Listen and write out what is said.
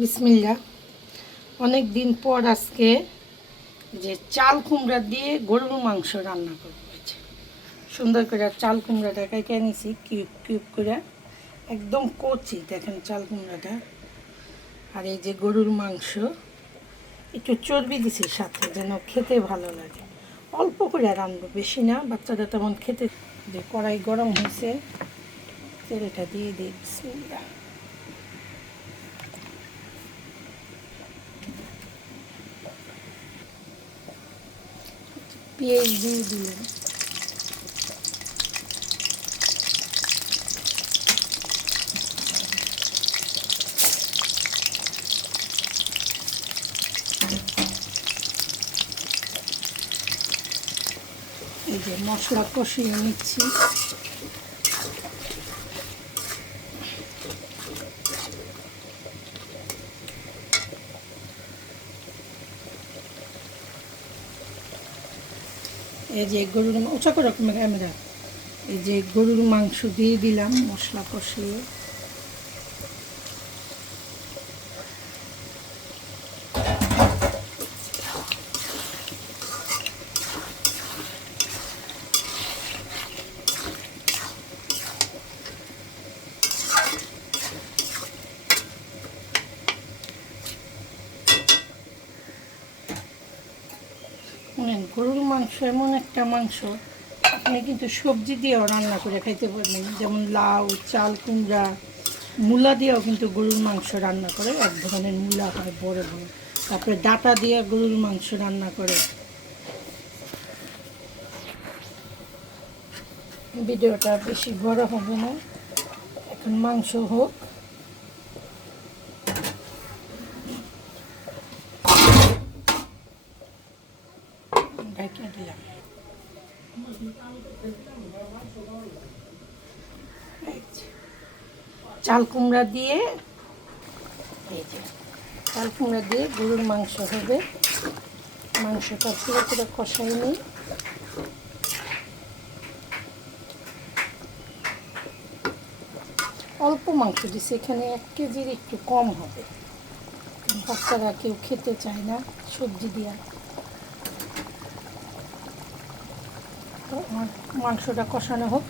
বিসমিল্লাহ। অনেক দিন পর আজকে যে চাল কুমড়া দিয়ে গরুর মাংস রান্না করবো। সুন্দর করে চাল কুমড়াটা কেটে নিছি কিউব কিউব করে, একদম কচি। দেখেন চাল কুমড়াটা। আর এই যে গরুর মাংস, একটু চর্বি দিছি সাথে যেন খেতে ভালো লাগে। অল্প করে রান্নবো, বেশি না, বাচ্চারা তেমন খেতে। যে কড়াই গরম হয়েছে, তেলটা দিয়ে দিই। বিসমিল্লাহ। পেঁয়াজ দিয়ে দিলাম। এই যে মশলা কষিয়ে নিচ্ছি। এই যে গরুর উঁচা করে ক্যামেরা, এই যে গরুর মাংস দিয়ে দিলাম মশলা কষিয়ে। গরুর মাংস এমন একটা মাংস, আপনি কিন্তু সবজি দিয়েও রান্না করে খাইতে পারবেন। যেমন লাউ, চাল কুমড়া, মূলা দিয়েও কিন্তু গরুর মাংস রান্না করে। এক ধরনের মূলা হয় বড় বড়, তারপরে ডাঁটা দিয়ে গরুর মাংস রান্না করে। ভিডিওটা বেশি বড় হবে না, এখন মাংস হোক। ঢাকা দিলাম। চাল কুমড়া দিয়ে, এই যে চাল কুমড়া দিয়ে গরুর মাংস হবে। মাংসটা পুরো কষাই নিই। অল্প মাংস দিচ্ছি এখানে, 1 কেজির একটু কম হবে। বাচ্চারা কেউ খেতে চায় না সবজি দিয়া। তো আমার মাংসটা কষানো হোক।